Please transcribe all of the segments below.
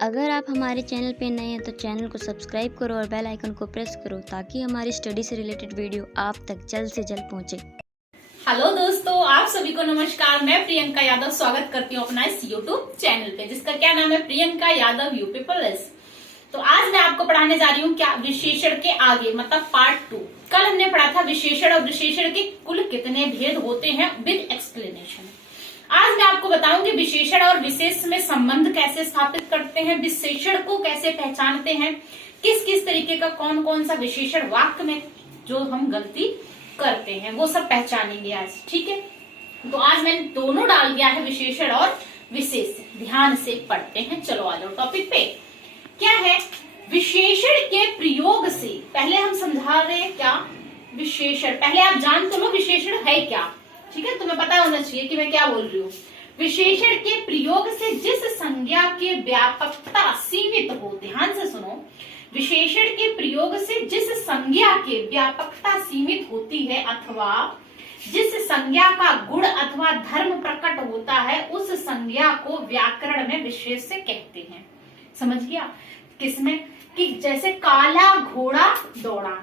अगर आप हमारे चैनल पे नए हैं तो चैनल को सब्सक्राइब करो और बेल आइकन को प्रेस करो ताकि हमारी स्टडी से रिलेटेड वीडियो आप तक जल्द से जल्द पहुंचे। हेलो दोस्तों, आप सभी को नमस्कार। मैं प्रियंका यादव स्वागत करती हूँ अपना इस यूट्यूब चैनल पे, जिसका क्या नाम है, प्रियंका यादव यूपी प्लस। तो आज मैं आपको पढ़ाने जा रही हूँ क्या, विशेषण के आगे मतलब पार्ट 2। कल हमने पढ़ा था विशेषण और विशेषण के कुल कितने भेद होते हैं विद एक्सप्लेनेशन। आज मैं आपको बताऊंगी विशेषण और विशेष में संबंध कैसे स्थापित करते हैं, विशेषण को कैसे पहचानते हैं, किस किस तरीके का कौन कौन सा विशेषण वाक्य में जो हम गलती करते हैं वो सब पहचानेंगे आज। ठीक है, तो आज मैंने दोनों डाल दिया है, विशेषण और विशेष। ध्यान से पढ़ते हैं। चलो आ जाओ टॉपिक पे। क्या है विशेषण के प्रयोग से, पहले हम समझा रहे हैं क्या विशेषण, पहले आप जान तो लो विशेषण है क्या। ठीक है, तुम्हें पता होना चाहिए कि मैं क्या बोल रही हूँ। विशेषण के प्रयोग से जिस संज्ञा की व्यापकता सीमित हो, ध्यान से सुनो, विशेषण के प्रयोग से जिस संज्ञा की व्यापकता सीमित होती है अथवा जिस संज्ञा का गुण अथवा धर्म प्रकट होता है उस संज्ञा को व्याकरण में विशेष कहते हैं। समझ गया? किसमें? कि जैसे काला घोड़ा दौड़ा,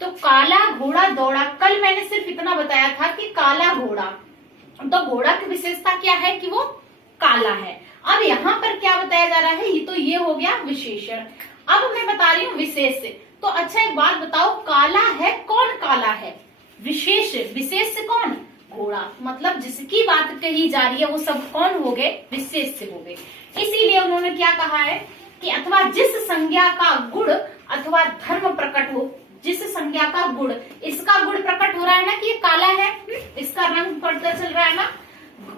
तो काला घोड़ा दौड़ा, कल मैंने सिर्फ इतना बताया था कि काला घोड़ा, तो घोड़ा की विशेषता क्या है कि वो काला है। अब यहाँ पर क्या बताया जा रहा है, ये तो ये हो गया विशेषण। अब मैं बता रही हूँ विशेष। तो अच्छा एक बात बताओ, काला है, कौन काला है? विशेष। विशेष से कौन? घोड़ा। मतलब जिसकी बात कही जा रही है वो सब कौन हो गए? विशेष से हो गए। इसीलिए उन्होंने क्या कहा है कि अथवा जिस संज्ञा का गुण अथवा धर्म प्रकट हो, जिस संज्ञा का गुण, इसका गुण प्रकट हो रहा है ना कि ये काला है, इसका रंग पड़ता चल रहा है ना,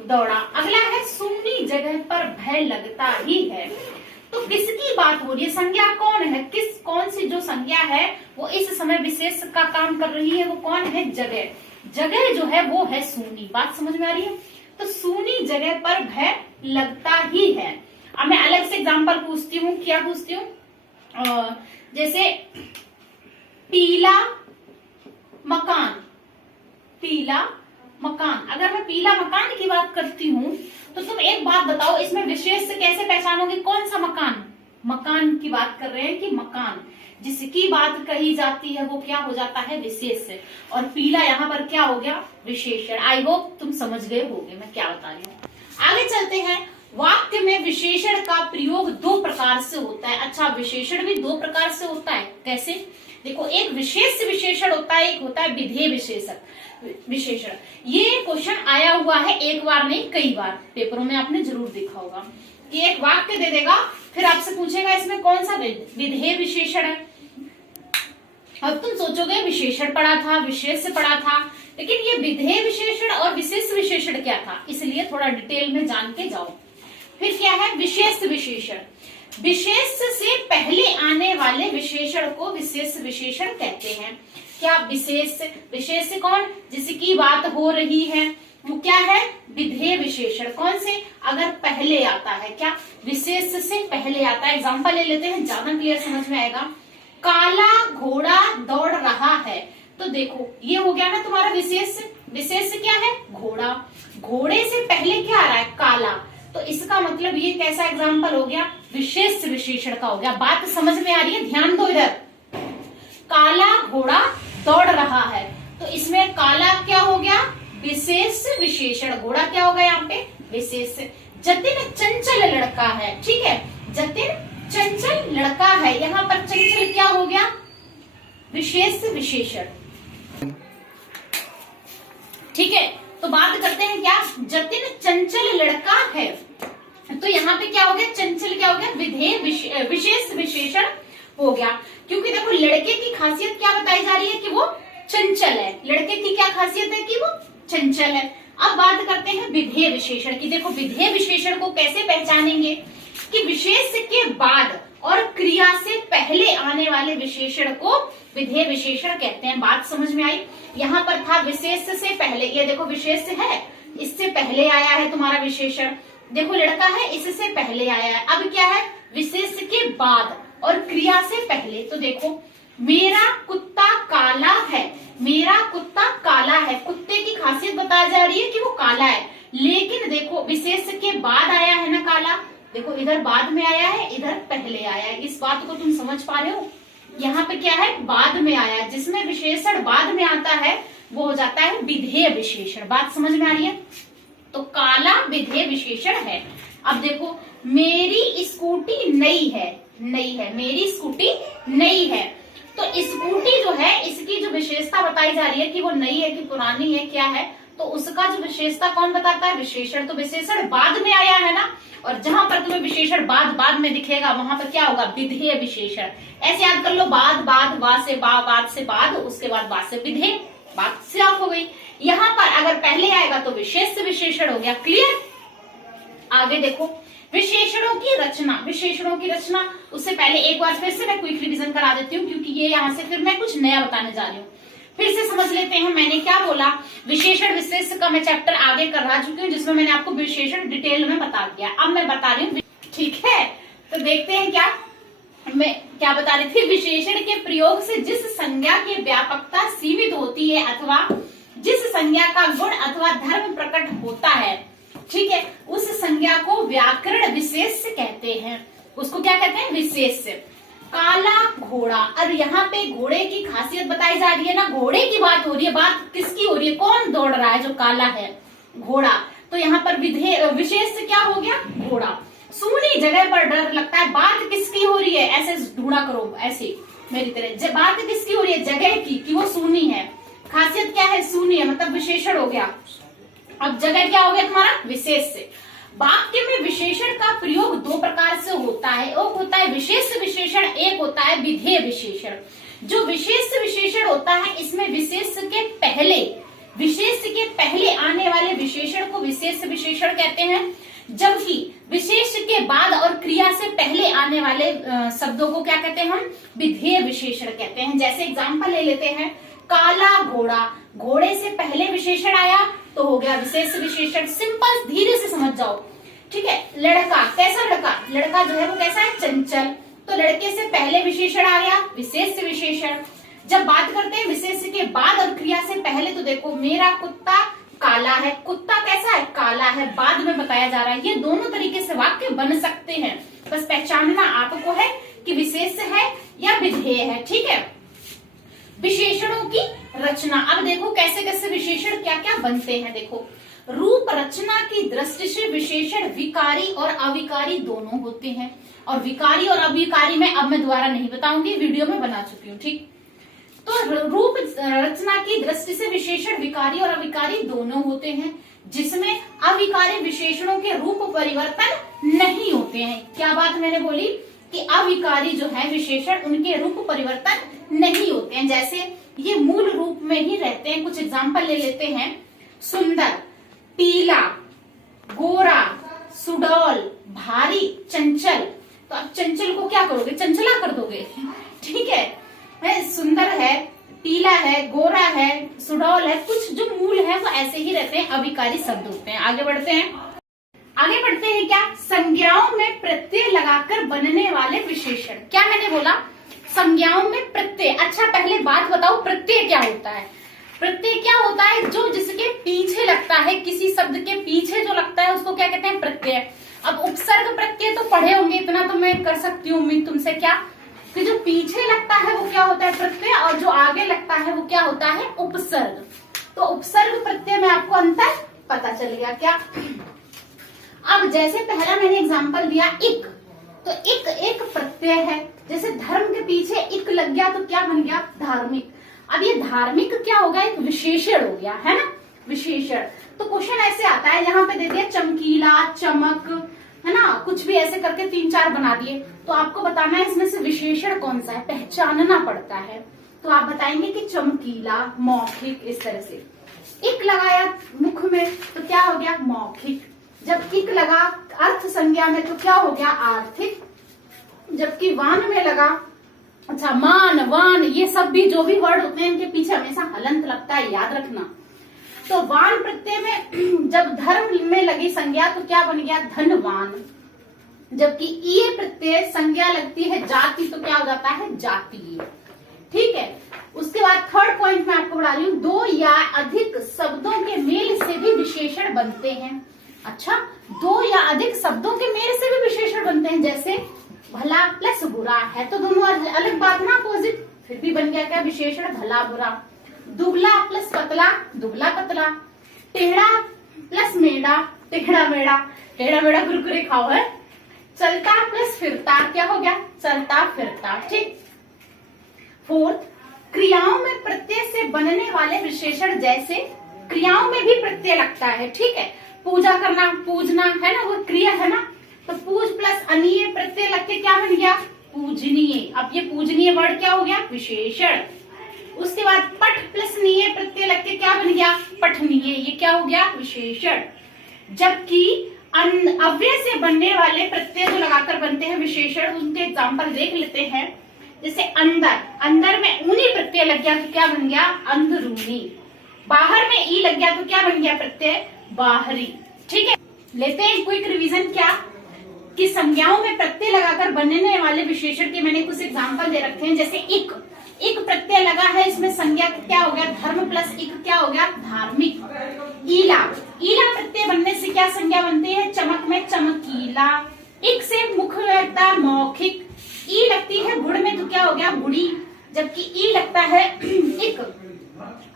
दौड़ा। अगला है सूनी जगह पर भय लगता ही है। तो किसकी बात हो रही है? संज्ञा कौन है? कौन सी जो संज्ञा है वो इस समय विशेष का काम कर रही है, वो कौन है? जगह। जगह जो है वो है सूनी। बात समझ में आ रही है? तो सूनी जगह पर भय लगता ही है। अब मैं अलग से एग्जाम्पल पूछती हूँ। क्या पूछती हूँ? जैसे पीला मकान, पीला मकान। अगर मैं पीला मकान की बात करती हूँ तो तुम एक बात बताओ, इसमें विशेष से कैसे पहचानोगे कौन सा मकान? मकान की बात कर रहे हैं कि मकान जिसकी बात कही जाती है वो क्या हो जाता है? विशेष। और पीला यहाँ पर क्या हो गया? विशेषण। आई होप तुम समझ गए होगे मैं क्या बता रही हूँ। आगे चलते हैं। वाक्य में विशेषण का प्रयोग दो प्रकार से होता है। अच्छा, विशेषण भी दो प्रकार से होता है। कैसे? देखो, एक विशेष विशेषण होता है, एक होता है विधेय विशेषण। ये क्वेश्चन आया हुआ है, एक बार नहीं कई बार पेपरों में आपने जरूर देखा होगा कि एक वाक्य दे देगा, फिर आपसे पूछेगा इसमें कौन सा विधेय विशेषण है। अब तुम सोचोगे विशेषण पढ़ा था, विशेष से पढ़ा था, लेकिन ये विधेय विशेषण और विशेष विशेषण क्या था, इसलिए थोड़ा डिटेल में जान के जाओ। फिर क्या है विशेष विशेषण? विशेष से पहले आने वाले विशेषण को विशेष विशेषण कहते हैं। क्या? विशेष। विशेष से कौन? जिसकी बात हो रही है वो क्या है? विधेय विशेषण। कौन से? अगर पहले आता है। क्या? विशेष से पहले आता है। एग्जांपल ले लेते हैं, ज्यादा क्लियर समझ में आएगा। काला घोड़ा दौड़ रहा है, तो देखो ये हो गया ना तुम्हारा विशेष। विशेष क्या है? घोड़ा। घोड़े से पहले क्या आ रहा है? काला। तो इसका मतलब ये कैसा एग्जाम्पल हो गया? विशेष विशेषण का हो गया। बात समझ में आ रही है? ध्यान दो इधर। काला घोड़ा दौड़ रहा है, तो इसमें काला क्या हो गया? विशेष विशेषण। घोड़ा क्या होगा यहाँ पे? विशेष। जतिन चंचल लड़का है, ठीक है, जतिन चंचल लड़का है, यहाँ पर चंचल क्या हो गया? विशेष विशेषण। ठीक है, तो बात करते हैं क्या? जतिन चंचल लड़का है, तो यहाँ पे क्या हो गया? चंचल क्या हो गया? विधेय विशेष विशेषण हो गया। क्योंकि देखो लड़के की खासियत क्या बताई जा रही है कि वो चंचल है। लड़के की क्या खासियत है कि वो चंचल है। अब बात करते हैं विधेय विशेषण की। देखो विधेय विशेषण को कैसे पहचानेंगे कि विशेष के बाद और क्रिया से पहले आने वाले विशेषण को विधेय विशेषण कहते हैं। बात समझ में आई? यहाँ पर था विशेष से पहले, ये देखो विशेष है, इससे पहले आया है तुम्हारा विशेषण। देखो लड़का है, इससे पहले आया है। अब क्या है? विशेष के बाद और क्रिया से पहले। तो देखो मेरा कुत्ता काला है, मेरा कुत्ता काला है, कुत्ते की खासियत बताई जा रही है कि वो काला है। लेकिन देखो विशेष के बाद आया है ना काला, देखो इधर बाद में आया है, इधर पहले आया है। इस बात को तुम समझ पा रहे हो? यहाँ पे क्या है, बाद में आया है। जिसमें विशेषण बाद में आता है वो हो जाता है विधेय विशेषण। बात समझ में आ रही है? तो काला विधेय विशेषण है। अब देखो, मेरी स्कूटी नई है, नई है, मेरी स्कूटी नई है। तो स्कूटी जो है, इसकी जो विशेषता बताई जा रही है कि वो नई है कि पुरानी है, क्या है, तो उसका जो विशेषता कौन बताता है? विशेषण। तो विशेषण बाद में आया है ना, और जहां पर तुम्हें विशेषण बाद में दिखेगा वहां पर क्या होगा? विधेय विशेषण। ऐसे याद कर लो, बाद से बाद, उसके बाद बाद से विधेय, बात साफ हो गई। यहाँ पर अगर पहले आएगा तो विशेष विशेषण हो गया। क्लियर? आगे देखो, विशेषणों की रचना। विशेषणों की रचना, उससे पहले एक बार फिर से मैं क्विक रिवीजन करा देती हूँ, क्योंकि ये यहाँ से फिर मैं कुछ नया बताने जा रही हूँ। फिर से समझ लेते हैं मैंने क्या बोला। विशेषण विशेष का मैं चैप्टर आगे करवा चुकी हूँ, जिसमें मैंने आपको विशेषण डिटेल में बता दिया। अब मैं बता रही हूँ, ठीक है? तो देखते हैं मैं क्या बता रही थी। विशेषण के प्रयोग से जिस संज्ञा की व्यापकता सीमित होती है अथवा जिस संज्ञा का गुण अथवा धर्म प्रकट होता है, ठीक है, उस संज्ञा को व्याकरण विशेष कहते हैं। उसको क्या कहते हैं? विशेष। काला घोड़ा। अब यहाँ पे घोड़े की खासियत बताई जा रही है ना, घोड़े की बात हो रही है। बात किसकी हो रही है? कौन दौड़ रहा है? जो काला है, घोड़ा। तो यहाँ पर विशेष क्या हो गया? घोड़ा। सूनी जगह पर डर लगता है। बात किसकी हो रही है? ऐसे ढूंढा करो, ऐसे मेरी तरह। बात किसकी हो रही है? जगह की, कि वो सूनी है। खासियत क्या है? सूनी है, मतलब विशेषण हो गया। अब जगह क्या हो गया तुम्हारा? विशेष से। वाक्य में विशेषण का प्रयोग दो प्रकार से होता है। एक होता है विशेष विशेषण, एक होता है विधेय विशेषण। जो विशेष विशेषण होता है, इसमें विशेष के पहले आने वाले विशेषण को विशेष विशेषण कहते हैं, जबकि विशेष के बाद और क्रिया से पहले आने वाले शब्दों को क्या कहते हैं? हम विधेय विशेषण कहते हैं। जैसे एग्जाम्पल ले लेते हैं, काला घोड़ा। घोड़े से पहले विशेषण आया तो हो गया विशेष विशेषण। सिंपल, धीरे से समझ जाओ, ठीक है? लड़का, कैसा लड़का? लड़का जो है वो कैसा है? चंचल। तो लड़के से पहले विशेषण आ गया, विशेष विशेषण। जब बात करते हैं विशेष के बाद और क्रिया से पहले, तो देखो, मेरा कुत्ता काला है। कुत्ता कैसा है? काला है। बाद में बताया जा रहा है। ये दोनों तरीके से वाक्य बन सकते हैं, बस पहचानना आपको है कि विशेष है या विधेय है, ठीक है? विशेषणों की रचना। अब देखो कैसे कैसे विशेषण क्या क्या बनते हैं। देखो, रूप रचना की दृष्टि से विशेषण विकारी और अविकारी दोनों होते हैं। और विकारी और अविकारी में अब मैं दोबारा नहीं बताऊंगी, वीडियो में बना चुकी हूँ, ठीक? तो रूप रचना की दृष्टि से विशेषण विकारी और अविकारी दोनों होते हैं, जिसमें अविकारी विशेषणों के रूप परिवर्तन नहीं होते हैं। क्या बात मैंने बोली? कि अविकारी जो है विशेषण, उनके रूप परिवर्तन नहीं होते हैं। जैसे ये मूल रूप में ही रहते हैं। कुछ एग्जाम्पल ले लेते हैं। सुंदर, पीला, गोरा, सुडौल, भारी, चंचल। तो अब चंचल को क्या करोगे? चंचला कर दोगे, ठीक है? सुंदर है, पीला है, गोरा है, सुडौल है, कुछ जो मूल है वो ऐसे ही रहते हैं, अविकारी शब्द होते हैं। आगे बढ़ते हैं क्या? संज्ञाओं में प्रत्यय लगाकर बनने वाले विशेषण। क्या मैंने बोला? संज्ञाओं में प्रत्यय। अच्छा, पहले बात बताओ, प्रत्यय क्या होता है? प्रत्यय क्या होता है? जो जिसके पीछे लगता है, किसी शब्द के पीछे जो लगता है उसको क्या कहते हैं? प्रत्यय। अब उपसर्ग प्रत्यय तो पढ़े होंगे, इतना तो मैं कर सकती हूँ उम्मीद तुमसे, क्या कि जो पीछे लगता है वो क्या होता है? प्रत्यय, और जो आगे लगता है वो क्या होता है? उपसर्ग। तो उपसर्ग प्रत्यय में आपको अंतर पता चल गया क्या? अब जैसे पहला मैंने एग्जांपल दिया इक, तो इक एक प्रत्यय है। जैसे धर्म के पीछे इक लग गया तो क्या बन गया? धार्मिक। अब ये धार्मिक क्या हो गया? एक विशेषण हो गया, है ना? विशेषण। तो क्वेश्चन ऐसे आता है, यहाँ पे दे दिया चमकीला, चमक, है ना? कुछ भी ऐसे करके 3-4 बना दिए, तो आपको बताना है इसमें से विशेषण कौन सा है, पहचानना पड़ता है। तो आप बताएंगे कि चमकीला, मौखिक, इस तरह से। इक लगाया मुख में तो क्या हो गया? मौखिक। जब इक लगा अर्थ संज्ञा में तो क्या हो गया? आर्थिक। जबकि वान में लगा, अच्छा, मान, वान, ये सब भी जो भी वर्ड होते हैं इनके पीछे हमेशा हलंत लगता है, याद रखना। तो वान प्रत्यय में जब धर्म में लगी संज्ञा तो क्या बन गया? धनवान। जबकि ये प्रत्यय संज्ञा लगती है जाति तो क्या हो जाता है? जातीय। ठीक है। उसके बाद थर्ड पॉइंट मैं आपको बता रही हूँ, 2 या अधिक शब्दों के मेल से भी विशेषण बनते हैं। अच्छा, दो या अधिक शब्दों के मेल से भी विशेषण बनते हैं, जैसे भला प्लस बुरा है तो दोनों अलग बात ना, अपोजिट, फिर भी बन गया क्या विशेषण भला बुरा। दुबला प्लस पतला, दुबला पतला। टेढ़ा प्लस मेढ़ा, टेढ़ा मेढ़ा, टेढ़ा मेढ़ा कुरकुरे खाओ है। चलता प्लस फिरता, क्या हो गया चलता फिरता, ठीक। फोर्थ, क्रियाओं में प्रत्यय से बनने वाले विशेषण, जैसे क्रियाओं में भी प्रत्यय लगता है, ठीक है, पूजा करना, पूजना है ना, वो क्रिया है ना, तो पूज प्लस अनीय प्रत्यय लग के क्या बन गया पूजनीय। अब ये पूजनीय वर्ड क्या हो गया विशेषण। उसके बाद पठ प्लस नीय प्रत्यय लग के क्या बन गया पठनीय, ये क्या हो गया विशेषण। जबकि अव्यय से बनने वाले प्रत्यय जो लगाकर बनते हैं विशेषण, उनके एग्जाम्पल देख लेते हैं। जैसे अंदर, अंदर में ऊनी प्रत्यय लग गया तो क्या बन गया अंदरूनी। बाहर में ई लग गया तो क्या बन गया प्रत्यय बाहरी, ठीक है। लेते हैं क्विक रिवीजन, क्या कि संज्ञाओं में प्रत्यय लगाकर बनने वाले विशेषण के मैंने कुछ एग्जाम्पल दे रखे हैं। जैसे इक, इक प्रत्यय लगा है, इसमें संज्ञा क्या हो गया धर्म प्लस इक क्या हो गया धार्मिक। ईला, ईला प्रत्यय बनने से क्या संज्ञा बनती है चमक में चमकीला। इक से मुख लगता मौखिक, ई लगती है गुड़ में तो क्या हो गया गुड़ी, जबकि ई लगता है इक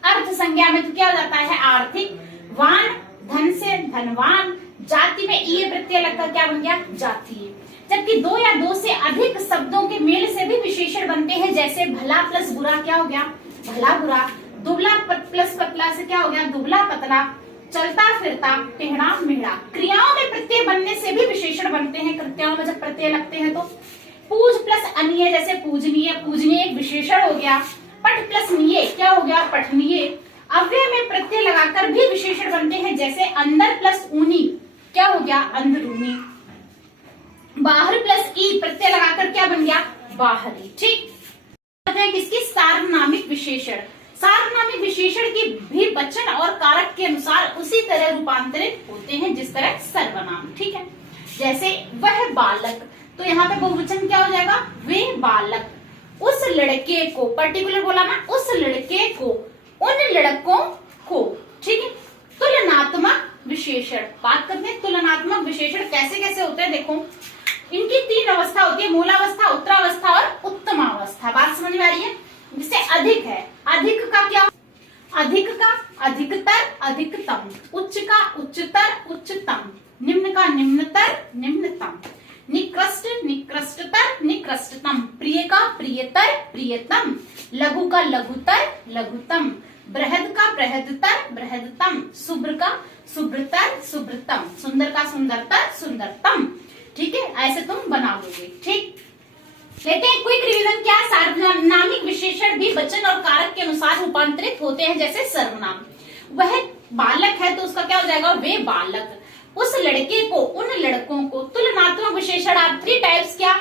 अर्थ संज्ञा में तो क्या हो जाता है आर्थिक। वान धन से धनवान, जाति में ई प्रत्यय लगता क्या बन गया जातीय। जबकि दो या दो से अधिक शब्दों के मेल से भी विशेषण बनते हैं, जैसे भला प्लस बुरा क्या हो गया भला बुरा। दुबला प्लस पतला से क्या हो गया दुबला पतला। चलता फिरता टेढ़ा मेढ़ा। क्रियाओं में प्रत्यय बनने से भी विशेषण बनते हैं, कृत्याओं में जब प्रत्यय लगते हैं तो। पूज प्लस अनीय, जैसे पूजनीय, पूजनीय एक विशेषण हो गया। पठ प्लस नीय क्या हो गया पठनीय। अव्यय में प्रत्यय लगाकर भी विशेषण बनते हैं, जैसे अंदर प्लस ऊनी क्या हो गया अंदरूनी। बाहर प्लस ई प्रत्यय लगाकर क्या बन गया बाहरी, ठीक। किसकी सार्वनामिक विशेषण। सार्वनामिक विशेषण की भी वचन और कारक के अनुसार उसी तरह रूपांतरित होते हैं जिस तरह सर्वनाम, ठीक है। जैसे वह बालक, तो यहाँ पे बहुवचन क्या हो जाएगा वे बालक। उस लड़के को, पर्टिकुलर बोला ना, उस लड़के को, उन लड़कों को, ठीक है। तुलनात्मक विशेषण, बात करते हैं तुलनात्मक विशेषण कैसे कैसे होते हैं। देखो इनकी तीन अवस्था होती है, मूलावस्था, उत्तरावस्था और उत्तमावस्था। बात समझ में आ रही है। जिससे अधिक है, अधिक का क्या, अधिक का अधिकतर अधिकतम, उच्च का उच्चतर उच्चतम, निम्न का निम्नतर निम्नतम, निकृष्ट निकृष्टतर निकृष्टतम, प्रिय का प्रियतर प्रियतम, लघु का लघुतर लघुतम, बृहद का बृहदतर बृहदतम, शुभ्र का शुभ्रतर शुभ्रतम, सुंदर का सुंदरतर सुंदरतम, ठीक है। ऐसे तुम बना लोगे, ठीक। लेते हैं क्विक रिवीजन, क्या सार्वनामिक विशेषण भी वचन और कारक के अनुसार रूपांतरित होते हैं, जैसे सर्वनाम। वह बालक है तो उसका क्या हो जाएगा वे बालक। उस लड़के को, उन लड़कों को। तुलनात्मक विशेषण आप थ्री टाइप्स, क्या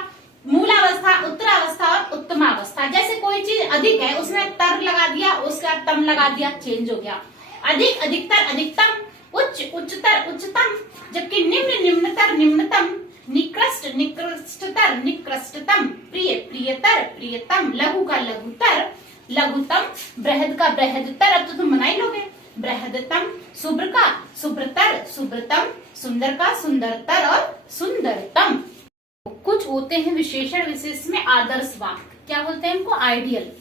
मूलावस्था, उत्तरावस्था और उत्तमावस्था। जैसे कोई चीज अधिक है उसमें तर लगा दिया, उसका तम लगा दिया, चेंज हो गया। अधिक अधिकतर अधिकतम, उच्च उच्चतर उच्चतम, जबकि निम्न निम्नतर निम्नतम, निकृष्ट निकृष्टतर निकृष्टतम, प्रिय प्रियतर प्रियतम, लघु का लघुतर लघुतम, बृहद का बृहदतर, अब तो तुम बना ही लोगे, बृहदतम, शुभ्र का शुभ्रतर शुभ्रतम, सुंदर का सुंदरतर और सुंदरतम। कुछ होते हैं विशेषण विशेष में आदर्श वाक्य, क्या बोलते हैं इनको आइडियल।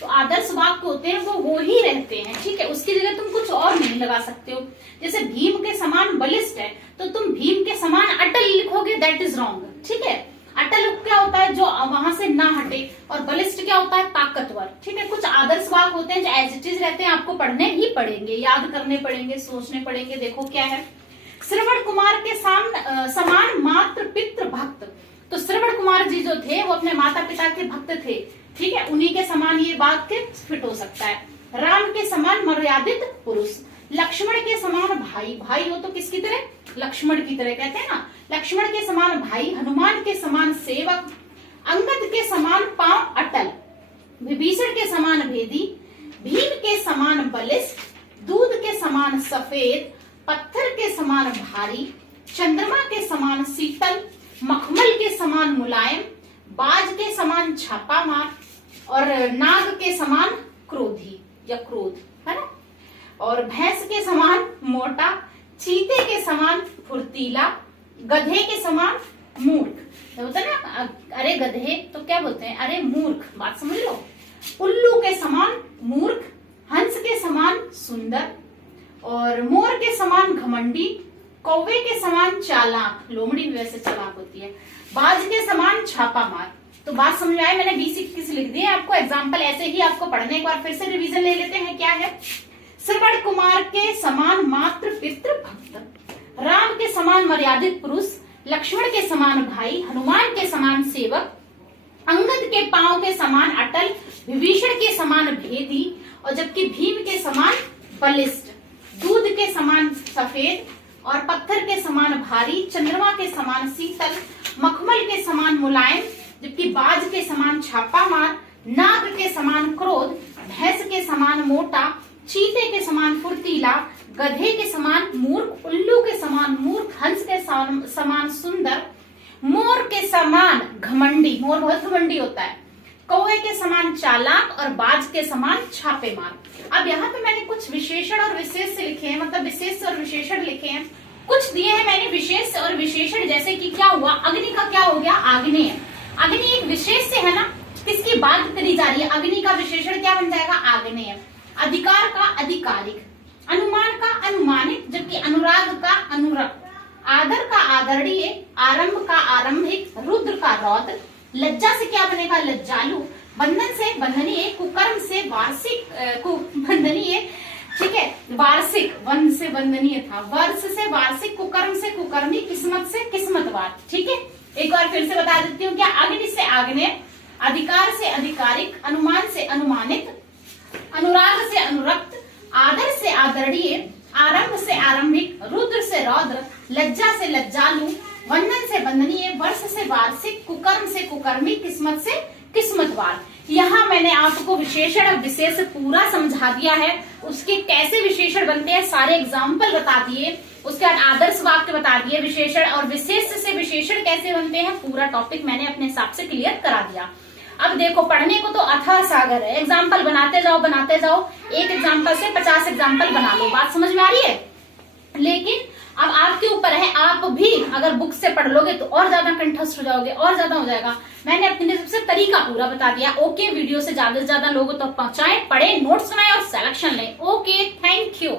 तो आदर्श वाक्य होते हैं वो ही रहते हैं, ठीक है। उसकी जगह तुम कुछ और नहीं लगा सकते हो। जैसे भीम के समान बलिष्ठ है तो तुम भीम के समान अटल लिखोगे, दैट इज रॉन्ग, ठीक है। अटल क्या होता है जो वहां से ना हटे, और बलिष्ठ क्या होता है ताकतवर, ठीक है। कुछ आदर्श वाक्य होते हैं जो एज इट इज रहते हैं, आपको पढ़ने ही पड़ेंगे, याद करने पड़ेंगे, सोचने पड़ेंगे। देखो क्या है, श्रवण कुमार के समान मात्र पितृ भक्त। तो श्रवण कुमार जी जो थे वो अपने माता पिता के भक्त थे, ठीक है। उन्हीं के समान ये वाक्य फिट हो सकता है। राम के समान मर्यादित पुरुष, लक्ष्मण के समान भाई, भाई हो तो किसकी तरह लक्ष्मण की तरह कहते हैं ना, लक्ष्मण के समान भाई, हनुमान के समान सेवक, अंगद के समान पांव अटल, विभीषण के समान भेदी, भीम के समान बलिष्ठ, दूध के समान सफेद, पत्थर के समान भारी, चंद्रमा के समान शीतल, मखमल के समान मुलायम, बाज के समान छापा मार, और नाग के समान क्रोधी या क्रोध, है ना, और भैंस के समान मोटा, चीते के समान फुर्तीला, गधे के समान मूर्ख। तो होता है ना, अरे गधे तो क्या बोलते हैं, अरे मूर्ख, बात समझ लो। उल्लू के समान मूर्ख, हंस के समान सुंदर, और मोर के समान घमंडी, कौवे के समान चालाक, लोमड़ी भी वैसे चालाक होती है, बाज के समान छापा मार। तो बात समझ में आए, मैंने 20-21 लिख दिए आपको एग्जाम्पल, ऐसे ही आपको पढ़ने। एक बार फिर से रिवीजन ले लेते हैं। क्या है, श्रवण कुमार के समान मातृ पितृ भक्त, राम के समान मर्यादित पुरुष, लक्ष्मण के समान भाई, हनुमान के समान सेवक, अंगद के पांव के समान अटल, विभीषण के समान भेदी, और जबकि भीम के समान बलिष्ठ, दूध के समान सफेद और पत्थर के समान भारी, चंद्रमा के समान शीतल, मखमल के समान मुलायम, जबकि बाज के समान छापा मार, नाग के समान क्रोध, भैंस के समान मोटा, चीते के समान फुर्तीला, गधे के समान मूर्ख, उल्लू के समान मूर्ख, हंस के समान सुंदर, मोर के समान घमंडी, मोर बहुत घमंडी होता है, कौवे के समान चालाक और बाज के समान छापे मार। अब यहाँ पे मैंने कुछ विशेषण और विशेष लिखे हैं, मतलब विशेष और विशेषण लिखे हैं, कुछ दिए हैं मैंने विशेष और विशेषण, जैसे कि क्या हुआ, अग्नि का क्या हो गया, आग्नेय। अग्नि एक विशेष से है ना, किसकी बात करी जा रही है, अग्नि का विशेषण क्या बन जाएगा, आग्नेय। अधिकार का आधिकारिक, अनुमान का अनुमानित, जबकि अनुराग का अनुरक्त, आदर का आदरणीय, आरंभ का आरंभिक, रुद्र का रौद्र, लज्जा से क्या बनेगा, लज्जालु, बंधन से बंधनीय, कुकर्म से वार्षिक बंधनीय, ठीक है, वार्षिक, वन से बंधनीय था, वर्ष से वार्षिक, कुकर्म से कुकर्मी, किस्मत से किस्मतवार। ठीक है, एक बार फिर से बता देती हूँ। क्या, अग्नि से आग्नेय, अधिकार से आधिकारिक, अनुमान से अनुमानित, अनुराग से अनुरक्त, आदर से आदरणीय, आरंभ से आरंभिक, रुद्र से रौद्र, लज्जा से लज्जालु, बंधन से बंधनीय, वर्ष से वार्षिक, कुकर्म से कुकर्मी, किस्मत से किस्मतवार। यहाँ मैंने आपको विशेषण और विशेष पूरा समझा दिया है, उसके कैसे विशेषण बनते हैं सारे एग्जाम्पल बता दिए, उसके बाद आदर्श वाक्य बता दिए, विशेषण और विशेष से विशेषण कैसे बनते हैं, पूरा टॉपिक मैंने अपने हिसाब से क्लियर करा दिया। अब देखो, पढ़ने को तो अथाह सागर है, एग्जाम्पल बनाते जाओ, एक एग्जाम्पल से 50 एग्जाम्पल बना लो। बात समझ में आ रही है? लेकिन अब आपके ऊपर है, आप भी अगर बुक से पढ़ लोगे तो और ज्यादा कंठस्थ हो जाओगे, और ज्यादा हो जाएगा। मैंने अपने सबसे तरीका पूरा बता दिया। ओके, वीडियो से ज्यादा लोगों तक पहुंचाएं, पढ़े, नोट्स बनाए और सिलेक्शन लें। Okay, thank you.